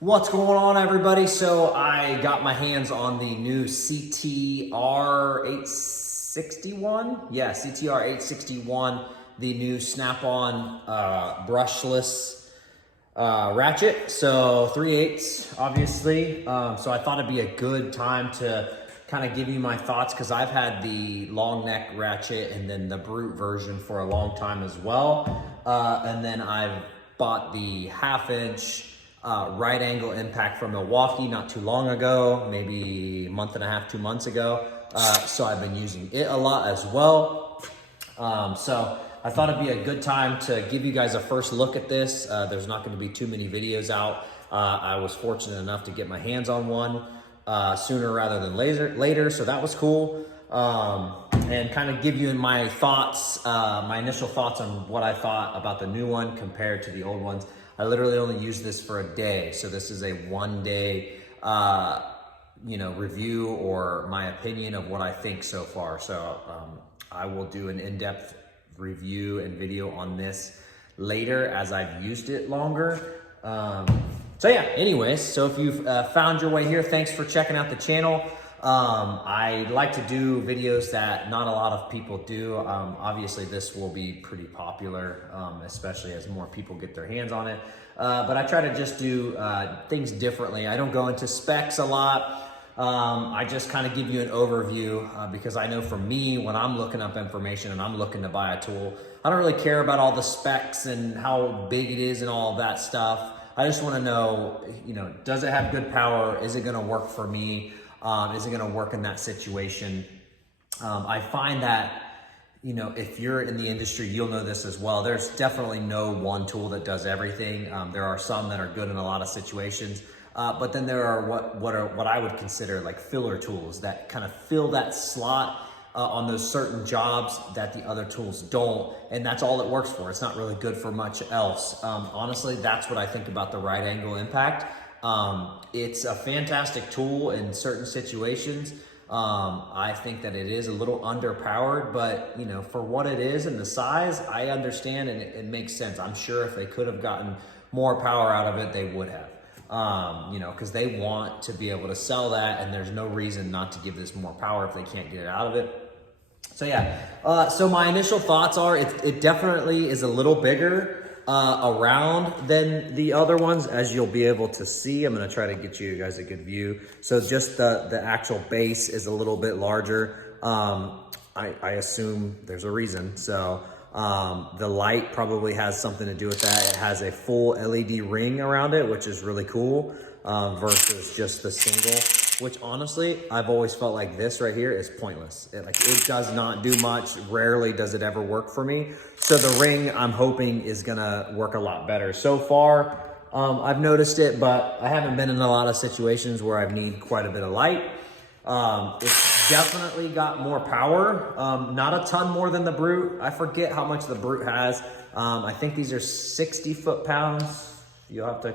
What's going on, everybody? So I got my hands on the new Ctr861. Yeah, Ctr861, the new snap-on brushless ratchet. So 3/8, obviously. So I thought it'd be a good time to kind of give you my thoughts, because I've had the long neck ratchet and then the brute version for a long time as well. And then I've bought the 1/2 inch right angle impact from Milwaukee not too long ago, maybe a month and a half, 2 months ago. So I've been using it a lot as well. So I thought it'd be a good time to give you guys a first look at this. There's not going to be too many videos out. I was fortunate enough to get my hands on one sooner rather than later, so that was cool. And kind of give you my thoughts, my initial thoughts on what I thought about the new one compared to the old ones. I literally only used this for a day, so this is a 1 day, review or my opinion of what I think so far. So I will do an in-depth review and video on this later as I've used it longer. So yeah, anyways, so if you've found your way here, thanks for checking out the channel. I like to do videos that not a lot of people do. Obviously this will be pretty popular, especially as more people get their hands on it. But I try to just do things differently. I don't go into specs a lot. I just kind of give you an overview because I know for me, when I'm looking up information and I'm looking to buy a tool, I don't really care about all the specs and how big it is and all of that stuff. I just want to know, does it have good power? Is it going to work for me? Is it going to work in that situation? I find that, if you're in the industry, you'll know this as well. There's definitely no one tool that does everything. There are some that are good in a lot of situations, but then there are what I would consider like filler tools that kind of fill that slot on those certain jobs that the other tools don't, and that's all it works for. It's not really good for much else. Honestly, that's what I think about the right angle impact. It's a fantastic tool in certain situations. I think that it is a little underpowered, but for what it is and the size, I understand, and it makes sense. I'm sure if they could have gotten more power out of it, they would have, because they want to be able to sell that, and there's no reason not to give this more power if they can't get it out of it. So yeah, so my initial thoughts are it definitely is a little bigger around than the other ones, as you'll be able to see. I'm going to try to get you guys a good view. So just the actual base is a little bit larger. I assume there's a reason. So the light probably has something to do with that. It has a full LED ring around it, which is really cool, versus just the single, which honestly, I've always felt like this right here is pointless. It does not do much. Rarely does it ever work for me. So the ring, I'm hoping, is gonna work a lot better. So far, I've noticed it, but I haven't been in a lot of situations where I've need quite a bit of light. It's definitely got more power, not a ton more than the brute. I forget how much the brute has. I think these are 60 foot-pounds. You'll have to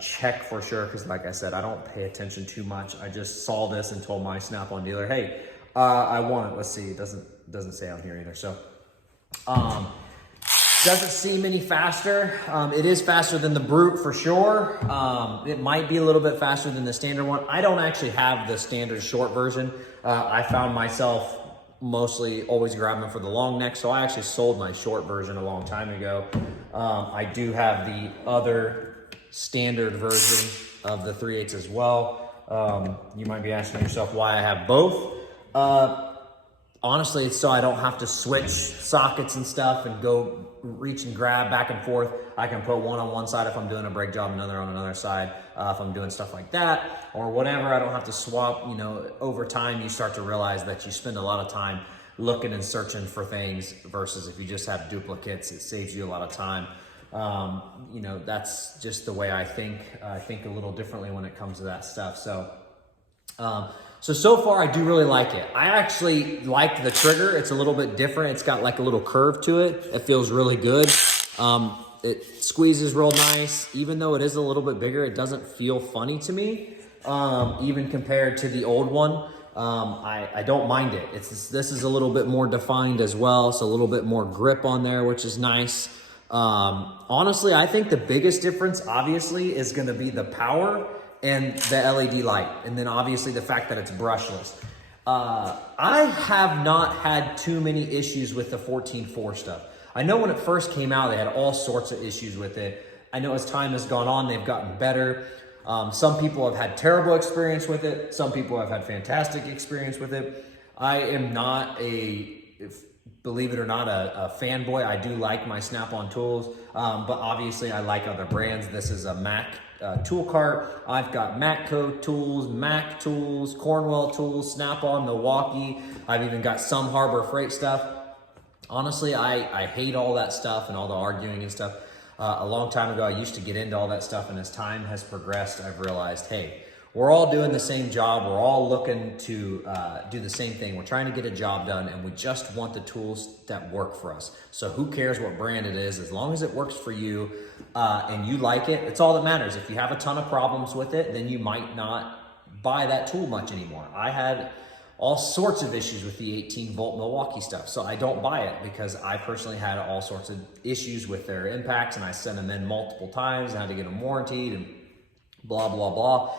check for sure, because like I said, I don't pay attention too much. I just saw this and told my snap-on dealer, hey, I want it. Let's see, it doesn't say on here either. So doesn't seem any faster. It is faster than the brute for sure. It might be a little bit faster than the standard one. I don't actually have the standard short version. I found myself mostly always grabbing for the long neck, so I actually sold my short version a long time ago. I do have the other standard version of the 3/8 as well. You might be asking yourself why I have both. Honestly, it's so I don't have to switch sockets and stuff and go reach and grab back and forth. I can put one on one side if I'm doing a brake job, another on another side if I'm doing stuff like that or whatever. I don't have to swap. Over time you start to realize that you spend a lot of time looking and searching for things versus if you just have duplicates, it saves you a lot of time. That's just the way I think. I think a little differently when it comes to that stuff. So far I do really like it. I actually like the trigger. It's a little bit different. It's got like a little curve to it. It feels really good. It squeezes real nice. Even though it is a little bit bigger, it doesn't feel funny to me. Even compared to the old one. I don't mind it. This is a little bit more defined as well. So a little bit more grip on there, which is nice. Honestly, I think the biggest difference, obviously, is going to be the power and the LED light. And then obviously the fact that it's brushless. I have not had too many issues with the 14.4 stuff. I know when it first came out, they had all sorts of issues with it. I know as time has gone on, they've gotten better. Some people have had terrible experience with it. Some people have had fantastic experience with it. I am not believe it or not, a fanboy. I do like my Snap-on tools, but obviously I like other brands. This is a Mac tool cart. I've got Matco tools, Mac tools, Cornwell tools, Snap-on, Milwaukee. I've even got some Harbor Freight stuff. Honestly, I hate all that stuff and all the arguing and stuff. A long time ago, I used to get into all that stuff, and as time has progressed, I've realized, hey, we're all doing the same job. We're all looking to do the same thing. We're trying to get a job done, and we just want the tools that work for us. So who cares what brand it is? As long as it works for you and you like it, it's all that matters. If you have a ton of problems with it, then you might not buy that tool much anymore. I had all sorts of issues with the 18-volt Milwaukee stuff, so I don't buy it because I personally had all sorts of issues with their impacts, and I sent them in multiple times and had to get them warranted and blah, blah, blah.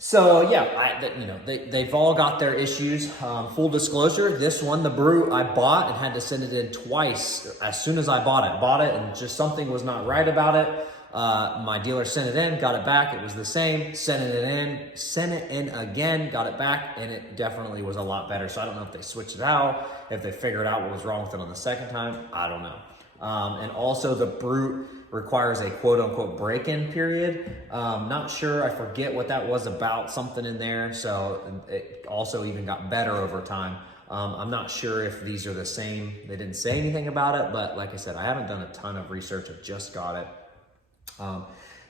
So yeah, they've all got their issues. Full disclosure, this one, the brew, I bought and had to send it in twice as soon as I bought it and just something was not right about it. My dealer sent it in, got it back, it was the same, sent it in again, got it back, and it definitely was a lot better. So I don't know if they switched it out, if they figured out what was wrong with it on the second time, I don't know. And also the Brute requires a quote unquote break-in period. Not sure, I forget what that was about, something in there. So it also even got better over time. I'm not sure if these are the same. They didn't say anything about it, but like I said, I haven't done a ton of research. I just got it.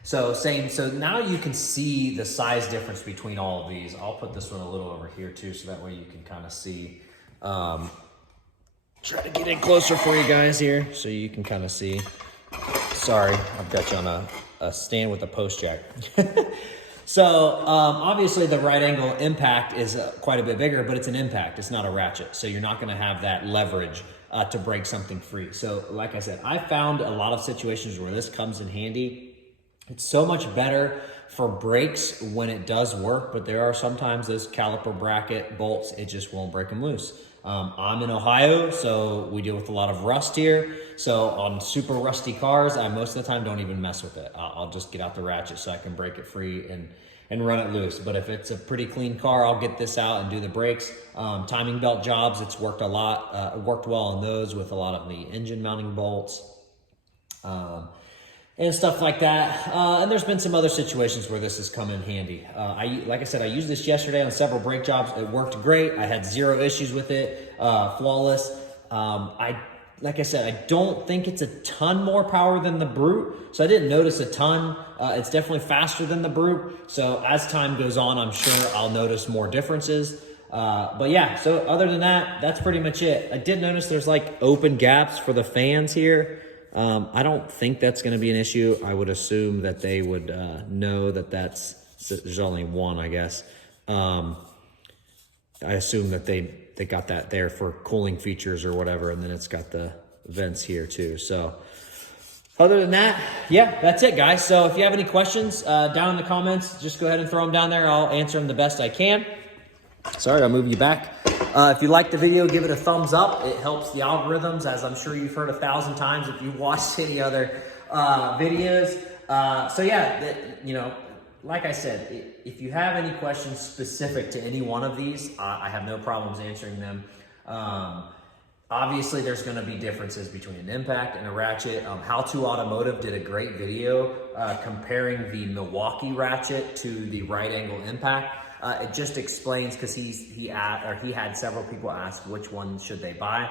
So now you can see the size difference between all of these. I'll put this one a little over here too, so that way you can kind of see. Try to get in closer for you guys here so you can kind of see. Sorry, I've got you on a stand with a post jack. So obviously the right angle impact is quite a bit bigger, but it's an impact, it's not a ratchet. So you're not gonna have that leverage to break something free. So like I said, I found a lot of situations where this comes in handy. It's so much better for brakes when it does work, but there are sometimes those caliper bracket bolts, it just won't break them loose. I'm in Ohio, so we deal with a lot of rust here. So on super rusty cars, I most of the time don't even mess with it. I'll just get out the ratchet so I can break it free and run it loose. But if it's a pretty clean car, I'll get this out and do the brakes. Timing belt jobs, it's worked a lot. It worked well on those with a lot of the engine mounting bolts. And stuff like that. And there's been some other situations where this has come in handy. Like I said, I used this yesterday on several brake jobs. It worked great. I had zero issues with it, flawless. Like I said, I don't think it's a ton more power than the Brute, so I didn't notice a ton. It's definitely faster than the Brute, so as time goes on, I'm sure I'll notice more differences. But yeah, so other than that, that's pretty much it. I did notice there's like open gaps for the fans here. I don't think that's going to be an issue. I would assume that they would know that there's only one, I guess. I assume that they got that there for cooling features or whatever, and then it's got the vents here too. So other than that, yeah, that's it, guys. So if you have any questions down in the comments, just go ahead and throw them down there. I'll answer them the best I can. Sorry, I'll move you back. If you like the video, give it a thumbs up. It helps the algorithms, as I'm sure you've heard 1,000 times if you've watched any other videos. So yeah, like I said, if you have any questions specific to any one of these, I have no problems answering them. Obviously, there's going to be differences between an impact and a ratchet. How To Automotive did a great video comparing the Milwaukee ratchet to the right angle impact. It just explains, because he had several people ask which one should they buy.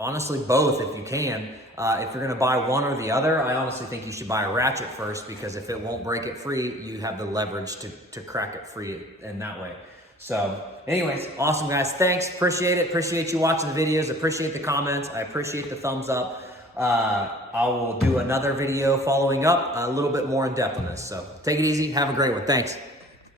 Honestly, both if you can. If you're going to buy one or the other, I honestly think you should buy a ratchet first, because if it won't break it free, you have the leverage to crack it free in that way. So anyways, awesome guys. Thanks. Appreciate it. Appreciate you watching the videos. Appreciate the comments. I appreciate the thumbs up. I will do another video following up a little bit more in depth on this. So take it easy. Have a great one. Thanks.